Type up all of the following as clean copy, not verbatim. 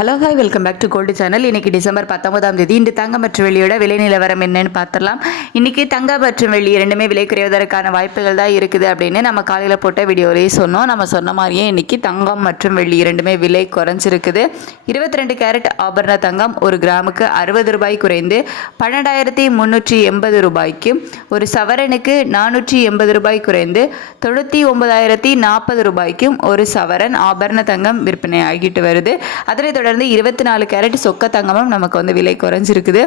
Hello hi welcome back to gold channel. இன்றைக்கி December 19ஆம் தேதி இந்த தங்கம் மற்றும் வெள்ளியோட விலை நிலவரம் என்னன்னு பார்த்துடலாம். இன்றைக்கி தங்கம் மற்றும் வெள்ளி இரண்டுமே விலை குறைவதற்கான வாய்ப்புகள் தான் இருக்குது அப்படின்னு நம்ம காலையில் போட்ட வீடியோலேயே சொன்னோம். நம்ம சொன்ன மாதிரியே இன்றைக்கி தங்கம் மற்றும் வெள்ளி இரண்டுமே விலை குறைஞ்சிருக்குது. 22 கேரட் ஆபரண தங்கம் ஒரு கிராமுக்கு 60 ரூபாய் குறைந்து 12,380 ரூபாய்க்கும், ஒரு சவரனுக்கு 480 ரூபாய் குறைந்து 99,040 ரூபாய்க்கும் ஒரு சவரன் ஆபரண தங்கம் விற்பனை ஆகிட்டு வருது. அதனை தொடர்ந்து 24 கேரட் சொக்க தங்கமும் நமக்கு வந்து விலை குறைஞ்சிருக்குது.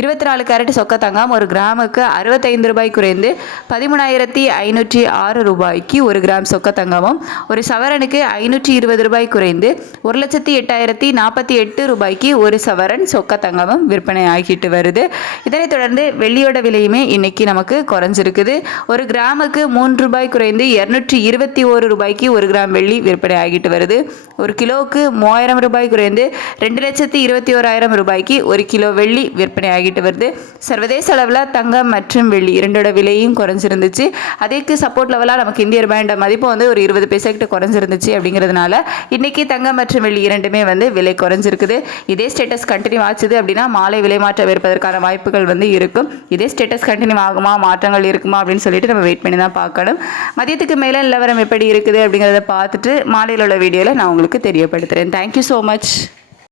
24 கேரட் சொக்க தங்கம் ஒரு கிராமுக்கு 65 ரூபாய் குறைந்து 13,506 ரூபாய்க்கு ஒரு கிராம் சொக்க தங்கமும், ஒரு சவரனுக்கு 520 ரூபாய் குறைந்து 1,08,048 ரூபாய்க்கு ஒரு சவரன் சொக்க தங்கமும் விற்பனை ஆகிட்டு வருது. இதனைத் தொடர்ந்து வெள்ளியோட விலையுமே இன்னைக்கு நமக்கு குறைஞ்சிருக்குது. ஒரு கிராமுக்கு 3 ரூபாய் குறைந்து 221 ரூபாய்க்கு ஒரு கிராம் வெள்ளி விற்பனை ஆகிட்டு வருது. ஒரு கிலோவுக்கு 3000 ரூபாய் குறைந்து 2,21,000 ரூபாய்க்கு ஒரு கிலோ வெள்ளி விற்பனை ஆகிட்டு வருது. சர்வதேச அளவில் தங்கம் மற்றும் வெள்ளி இரண்டோட விலையும் குறைஞ்சிருந்துச்சு. அதற்கு சப்போர்ட் லெவலாக நமக்கு இந்திய ரூபாயோட மதிப்பு வந்து ஒரு 20 பைசா கிட்ட குறைஞ்சிருந்துச்சு. அப்படிங்கிறதுனால இன்னைக்கு தங்கம் மற்றும் வெள்ளி இரண்டுமே வந்து விலை குறைஞ்சிருக்குது. இதே ஸ்டேட்டஸ் கண்டினியூ ஆச்சுது அப்படின்னா மாலை விலை மாற்றம் இருப்பதற்கான வாய்ப்புகள் வந்து இருக்கும். இதே ஸ்டேட்டஸ் கண்டினியூ ஆகுமா, மாற்றங்கள் இருக்குமா அப்படின்னு சொல்லிட்டு நம்ம வெயிட் பண்ணி தான் பார்க்கணும். மதியத்துக்கு மேலே நிலவரம் எப்படி இருக்குது அப்படிங்கிறத பார்த்துட்டு மாலையில் உள்ள வீடியோவில் நான் உங்களுக்கு தெரியப்படுத்துகிறேன். Thank you so much.